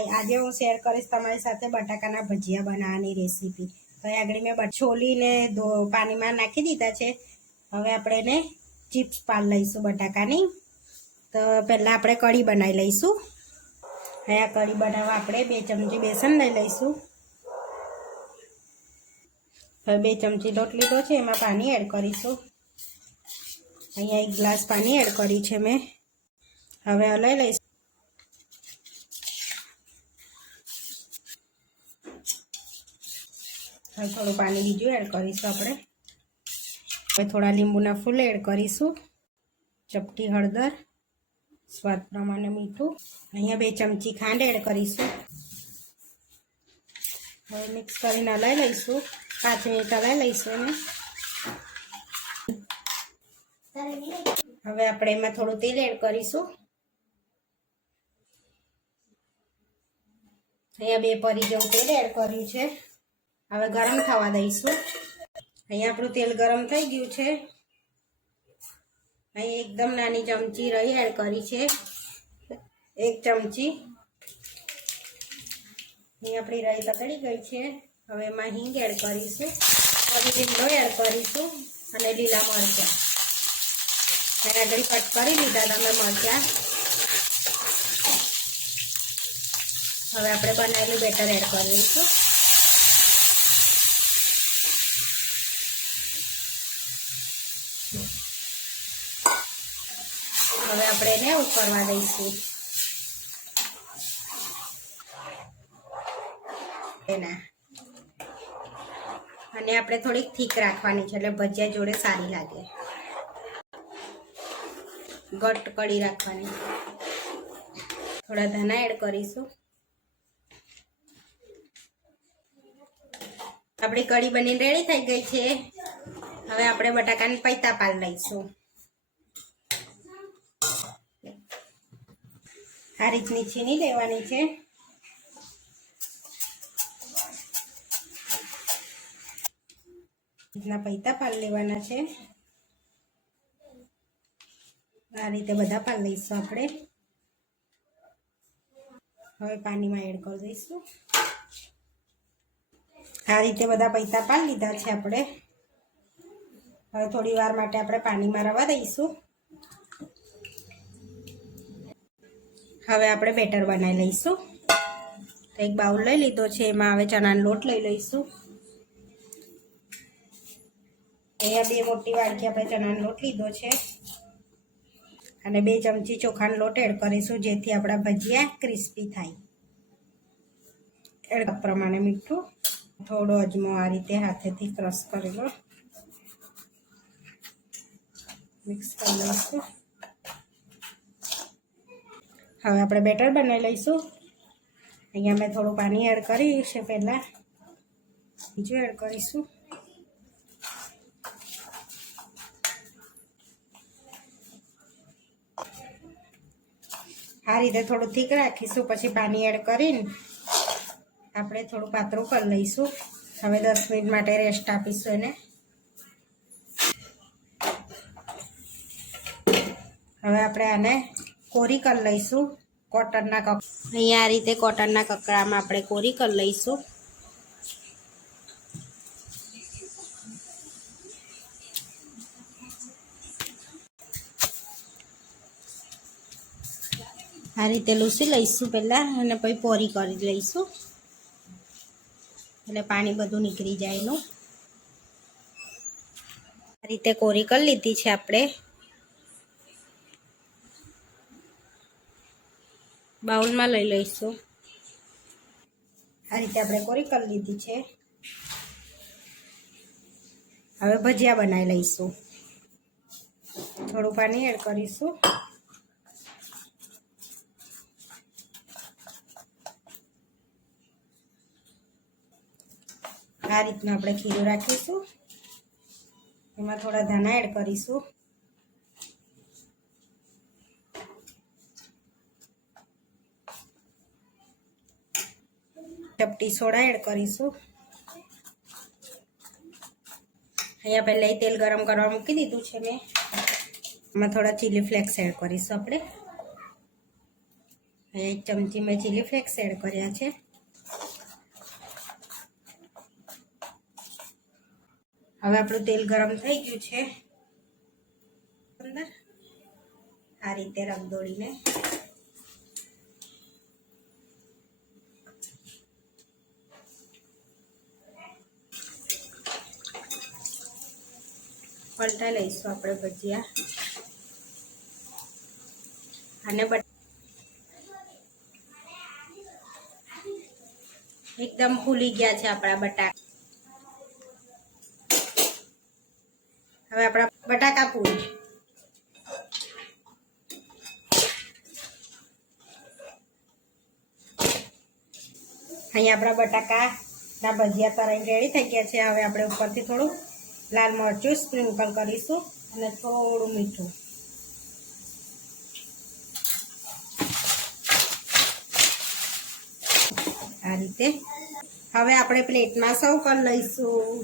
हाय आज हूँ शेर करीश तमारी साथे बटाकाना भजिया बनाववानी रेसिपी। तो आगळ मैं छोलीने पानी में नाखी दीधा छे। हवे आपणे एने चिप्स पाड लईशुं बटाकानी। तो पहला आपणे कढ़ी बनावी लईशुं। आ कढ़ी बनाववा आपणे 2 चमची बेसन लई लईशुं। हवे 2 चमची लोट लीधो छे, एमां पानी एड करीशुं। अहींया 1 ग्लास पानी एड करी छे मैं। हवे हलाई लईशुं। थोड़ू पानी बीजू एड करीशुं आपणे। हवे थोड़ा લીંબુના फूल एड करीशुं। चपटी हळदर, स्वाद प्रमाणे मीठुं। अहींया 2 चमची खांड एड करीशुं। हवे मिक्स करीने हलाई लईशुं। 5 मिनिट हलाई लईशुं एने। हवे आपणे एमां थोड़ुं तेल एड करीशुं। अहींया 2 परी जेवुं तेल एड कर्युं छे। हवे गरम थवा दईशुं। अहींया आपणुं तेल गरम थई गयुं छे। अहीं एकदम नानी चमची रई एड करी छे, 1 चमची। अहीं आपणी रई ततड़ी गई छे। हवे एमां हींग एड करीशुं, हळदी લીમડો एड करीशुं अने લીલા मरचां। મેં આગળ કટ કરી લીધા હતા મેં મરચાં। હવે આપણે બનાવેલું બેટર એડ કરી દઈશું। હવે આપણે એને ઉકળવા દઈશું। એના અને આપણે થોડીક થીક રાખવાની છે એટલે ભજીયા જોડે સારી લાગે। घट कड़ी राखवानी। थोड़ा धना एड करीशुं। आपणी कड़ी बनी रेडी थई गई छे। हवे आपणे बटाकानी पैता पाड लईशुं। आ रीतनी छीनी लेवानी छे। इतना पैता पाड लेवाना छे। आ रीते बधा पाड लईशुं आपणे। हवे पानीमां एड करी दईशुं। आ रीते बधा पैता पाडी लीधा छे आपणे। हवे थोड़ी वार माटे आपणे पानीमां रवा दईशुं। हवे आपणे बेटर बनावी लईशुं। तो एक बाउल लई लीधो छे, एमां हवे चनानो लोट लई लईशुं। अहींया 2 मोटी वाडकी आपणे चनानो लोट लीधो छे અને 2 ચમચી ચોખાનો લોટ એડ કરીશું જેથી આપણા ભજીયા ક્રિસ્પી થાય। એડ પ્રમાણે મીઠું, થોડો અજમો આ રીતે હાથેથી ક્રશ કરી લો। મિક્સ કરી લઈશું। હવે આપણે બેટર બનાવી લઈશું। અહીંયા મેં થોડું પાણી એડ કર્યું છે પહેલા, બીજું એડ કરીશું। आ रीते थोड़ू थीक राखीशुं, पछी पानी एड करीने आपणे थोड़ू पातळुं करी लईशुं। हवे 10 मिनिट माटे रेस्ट आपीशुं एने। हवे आपणे आने कोरी करी लईशुं कॉटनना ककड़ा। अहींया आ रीते कॉटनना ककड़ामां आपणे कोरी करी लईशुं। आ रीते लूसी लईशुं पहला अने पछी पोरी करी लईशुं એટલે પાણી બધું નીકળી જાય એનું। આ રીતે કોરી કરી લીધી છે આપણે। બાઉલમાં લઈ લઈશું। આ રીતે આપણે કોરી કરી લીધી છે। હવે ભજીયા બનાવી લઈશું। થોડું પાણી એડ કરીશું। आ रीतना आपणे खीरू राखीशुं। एमां थोड़ा धाना एड करीशुं। चपटी सोडा एड करीशुं। अहींया पहेला तेल गरम करवा मूकी दीधुं छे मैं। एमां थोड़ा चीली फ्लेक्स एड करीशुं आपणे। 1 ચમચી મેં ચીલી ફ્લેક્સ એડ કર્યા છે. હવે આપણું તેલ ગરમ થઈ ગયું છે. અંદર આ રીતે રગદોળીને પલટાઈ લઈશું આપણે ભજીયા. અને એકદમ ફૂલી ગયા છે આપણા બટાકા. હવે આપણા બટાકા પૂરી. અહીંયા આપણા બટાકાના ભજીયા તળાઈને રેડી થઈ ગયા છે. હવે આપણે ઉપરથી થોડું લાલ મરચું સ્પ્રિંકલ કરીશું અને થોડું મીઠું. આ રીતે હવે આપણે પ્લેટમાં સર્વ કરી લઈશું.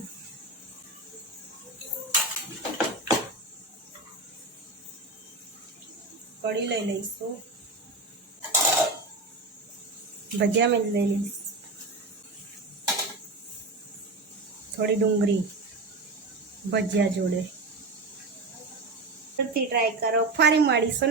કઢી લઈ લઈશું. ભજીયા મેં લઈ લઈશું. થોડી ડુંગળી ભજીયા જોડે. ટ્રાય કરો. ફરી મળીશું.